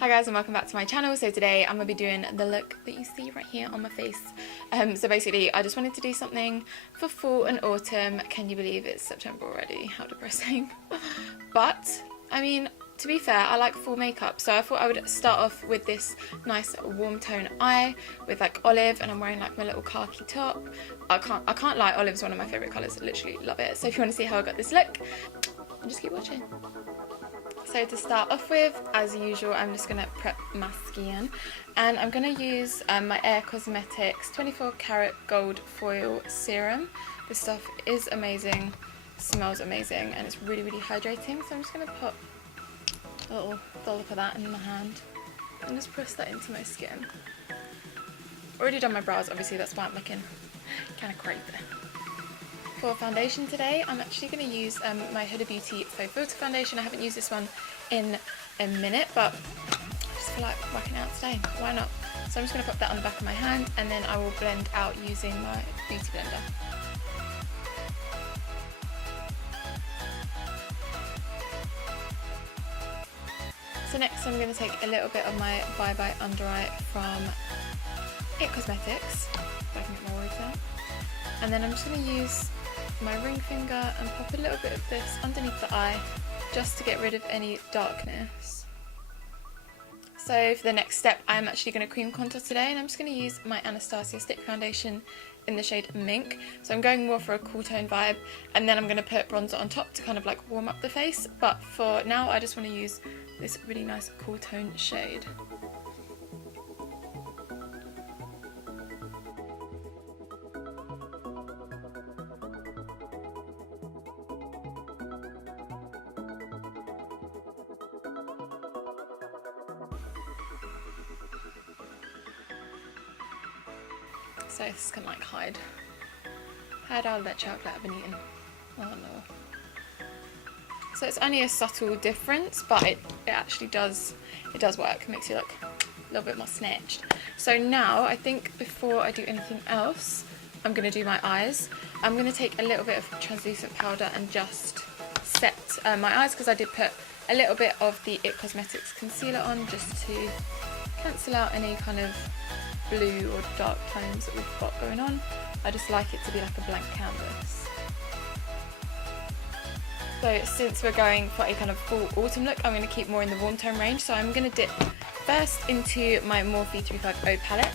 Hi guys and welcome back to my channel. So today I'm going to be doing the look that you see right here on my face. So basically I just wanted to do something for fall and autumn. Can you believe it's September already? How depressing. But I mean, to be fair, I like fall makeup, so I thought I would start off with this nice warm tone eye with like olive, and I'm wearing like my little khaki top. I can't lie, olive's one of my favourite colours. I literally love it. So if you want to see how I got this look, just keep watching. So to start off with, as usual, I'm just going to prep my skin, and I'm going to use my Air Cosmetics 24 karat gold foil serum. This stuff is amazing, smells amazing, and it's really hydrating. So I'm just going to put a little dollop of that in my hand and just press that into my skin. Already done my brows, obviously, that's why I'm looking kind of crazy. For foundation today, I'm actually going to use my Huda Beauty Faux Filter Foundation. I haven't used this one in a minute, but I just feel like whacking it out today. Why not? So I'm just going to put that on the back of my hand, and then I will blend out using my beauty blender. So next I'm going to take a little bit of my Bye Bye Undereye from It Cosmetics, if I can get my words out. And then I'm just going to use my ring finger and pop a little bit of this underneath the eye just to get rid of any darkness. So for the next step, I'm actually going to cream contour today, and I'm just going to use my Anastasia stick foundation in the shade Mink. So I'm going more for a cool tone vibe, and then I'm going to put bronzer on top to kind of like warm up the face, but for now I just want to use this really nice cool tone shade. So this can like hide all that chocolate I've been eating. Oh no. So it's only a subtle difference, but it actually does work. It makes you look a little bit more snatched. So now I think before I do anything else, I'm going to do my eyes. I'm going to take a little bit of translucent powder and just set my eyes, because I did put a little bit of the It Cosmetics concealer on just to cancel out any kind of blue or dark tones that we've got going on. I just like it to be like a blank canvas. So since we're going for a kind of full autumn look, I'm going to keep more in the warm tone range. So I'm going to dip first into my Morphe 350 palette,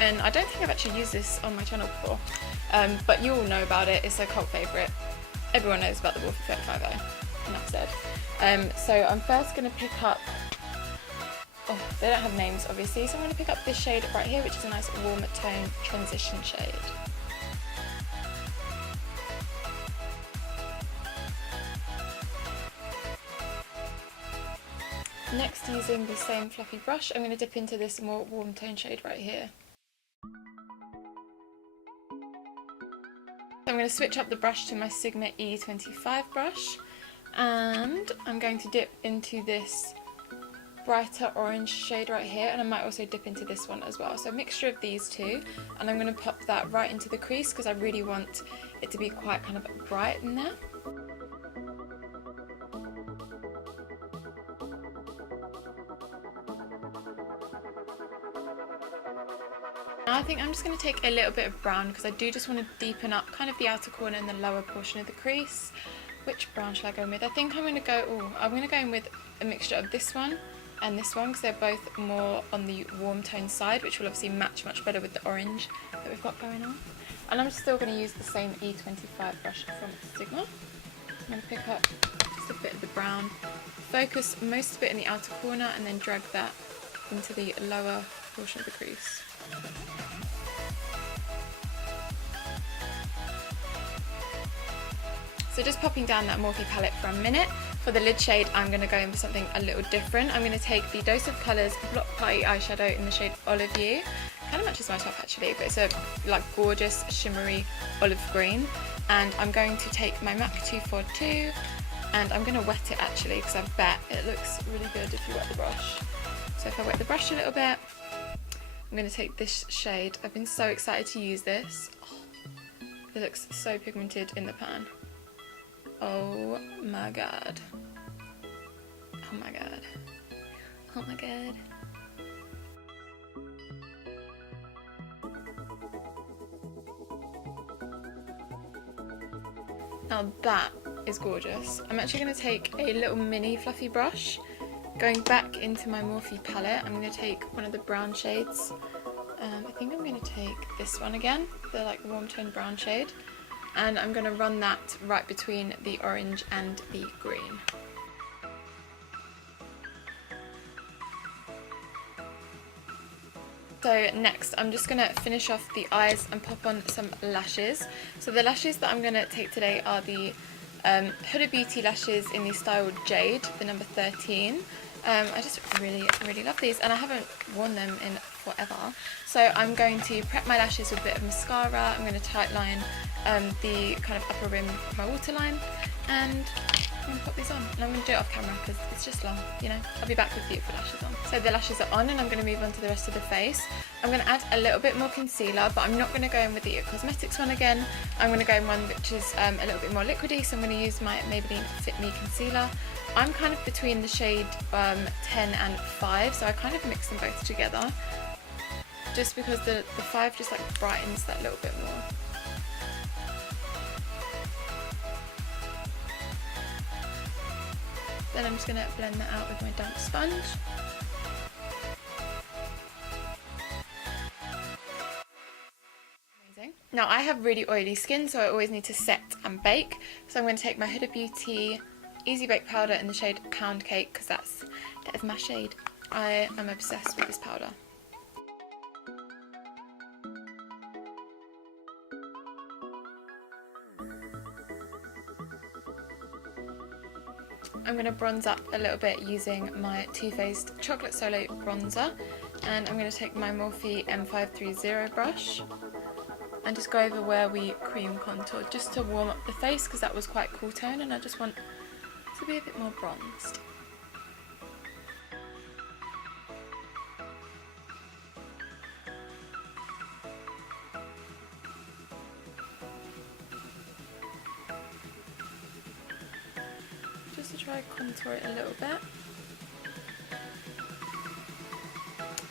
and I don't think I've actually used this on my channel before, but you all know about it. It's a cult favourite. Everyone knows about the Morphe 350, enough said. So I'm first going to pick up, oh, they don't have names obviously, so I'm going to pick up this shade right here, which is a nice warm tone transition shade. Next, using the same fluffy brush, I'm going to dip into this more warm tone shade right here. I'm going to switch up the brush to my Sigma E25 brush, and I'm going to dip into this brighter orange shade right here, and I might also dip into this one as well. So a mixture of these two, and I'm going to pop that right into the crease because I really want it to be quite kind of bright in there. Now I think I'm just going to take a little bit of brown because I do just want to deepen up kind of the outer corner and the lower portion of the crease. Which brown shall I go in with? I think I'm going to go in with a mixture of this one and this one, because they're both more on the warm tone side, which will obviously match much better with the orange that we've got going on. And I'm still going to use the same E25 brush from Sigma. I'm going to pick up just a bit of the brown, focus most of it in the outer corner, and then drag that into the lower portion of the crease. So just popping down that Morphe palette for a minute. For the lid shade, I'm going to go in for something a little different. I'm going to take the Dose of Colours Block Party eyeshadow in the shade Olive You. Kind of matches my top actually, but it's a like gorgeous shimmery olive green. And I'm going to take my MAC 242, and I'm going to wet it actually, because I bet it looks really good if you wet the brush. So if I wet the brush a little bit, I'm going to take this shade. I've been so excited to use this. Oh, it looks so pigmented in the pan. Oh my god. Oh my god. Oh my god. Now that is gorgeous. I'm actually going to take a little mini fluffy brush. Going back into my Morphe palette, I'm going to take one of the brown shades. I think I'm going to take this one again, the like warm toned brown shade. And I'm going to run that right between the orange and the green. So next I'm just going to finish off the eyes and pop on some lashes. So the lashes that I'm going to take today are the Huda Beauty lashes in the style Jade, the number 13. I just really love these, and I haven't worn them in forever. So I'm going to prep my lashes with a bit of mascara. I'm going to tightline the kind of upper rim of my waterline, and I'm going to pop these on. And I'm going to do it off camera because it's just long, you know. I'll be back with beautiful lashes on. So the lashes are on, and I'm going to move on to the rest of the face. I'm going to add a little bit more concealer, but I'm not going to go in with the Cosmetics one again. I'm going to go in one which is a little bit more liquidy, so I'm going to use my Maybelline Fit Me Concealer. I'm kind of between the shade 10 and 5, so I kind of mix them both together, just because the 5 just like brightens that little bit more. Then I'm just going to blend that out with my damp sponge. Amazing. Now I have really oily skin, so I always need to set and bake. So I'm going to take my Huda Beauty Easy Bake Powder in the shade Pound Cake, because that is my shade. I am obsessed with this powder. I'm going to bronze up a little bit using my Too Faced Chocolate Soleil bronzer, and I'm going to take my Morphe M530 brush and just go over where we cream contoured, just to warm up the face, because that was quite cool tone and I just want to be a bit more bronzed. Just to try contour it a little bit.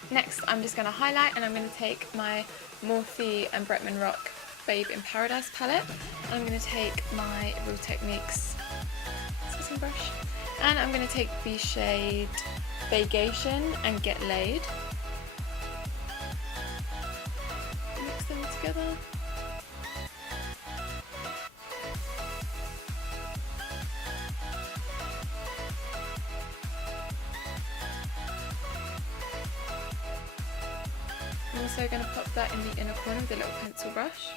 Next I'm just going to highlight, and I'm going to take my Morphe and Bretman Rock Babe in Paradise palette, and I'm going to take my Real Techniques setting brush, and I'm going to take the shade Vacation and Get Laid. Mix them together. I'm also going to pop that in the inner corner with a little pencil brush.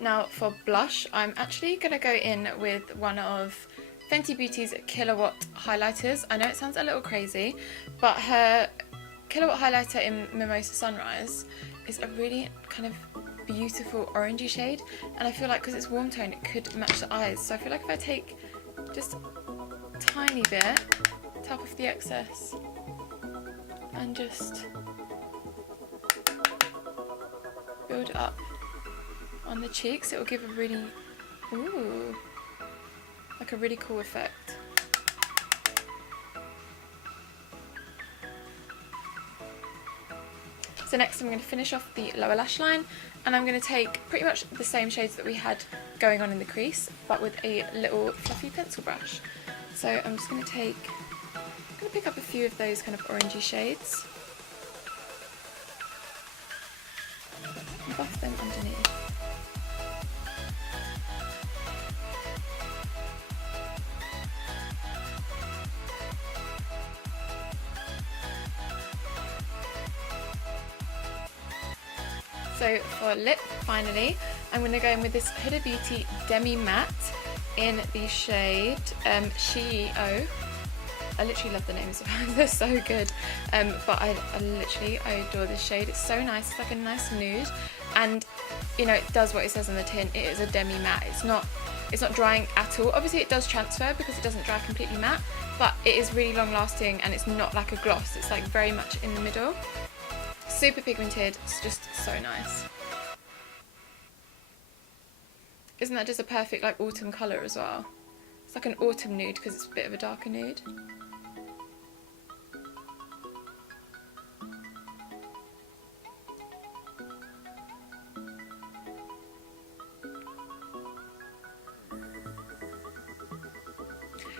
Now for blush, I'm actually going to go in with one of Fenty Beauty's Kilowatt highlighters. I know it sounds a little crazy, but her Kilowatt highlighter in Mimosa Sunrise is a really kind of beautiful orangey shade, and I feel like because it's warm tone it could match the eyes. So I feel like if I take just a tiny bit, tap off the excess, and just build it up on the cheeks, it will give a really, like a really cool effect. So next I'm going to finish off the lower lash line, and I'm going to take pretty much the same shades that we had going on in the crease, but with a little fluffy pencil brush. So I'm just going to pick up a few of those kind of orangey shades and buff them underneath. So for lip, finally, I'm going to go in with this Huda Beauty Demi Matte in the shade CEO. I literally love the names of them, they're so good. But I adore this shade. It's so nice, it's like a nice nude, and you know, it does what it says on the tin. It is a demi matte. It's not drying at all. Obviously it does transfer because it doesn't dry completely matte, but it is really long lasting, and it's not like a gloss. It's like very much in the middle. Super pigmented, it's just so nice. Isn't that just a perfect like autumn colour as well? It's like an autumn nude because it's a bit of a darker nude.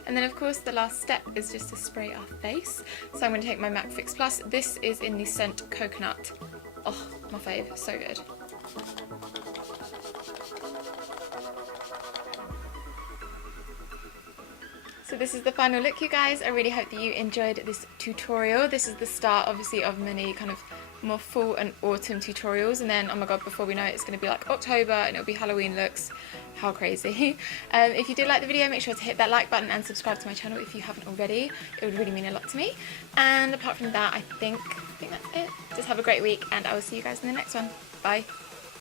And then of course the last step is just to spray our face. So I'm going to take my MAC Fix Plus. This is in the scent Coconut. Oh, my fave, so good. So this is the final look, you guys. I really hope that you enjoyed this tutorial. This is the start, obviously, of many kind of more fall and autumn tutorials, and then, oh my god, before we know it, it's going to be like October and it'll be Halloween looks. How crazy. If you did like the video, make sure to hit that like button and subscribe to my channel if you haven't already. It would really mean a lot to me. And apart from that, I think that's it. Just have a great week, and I will see you guys in the next one. Bye.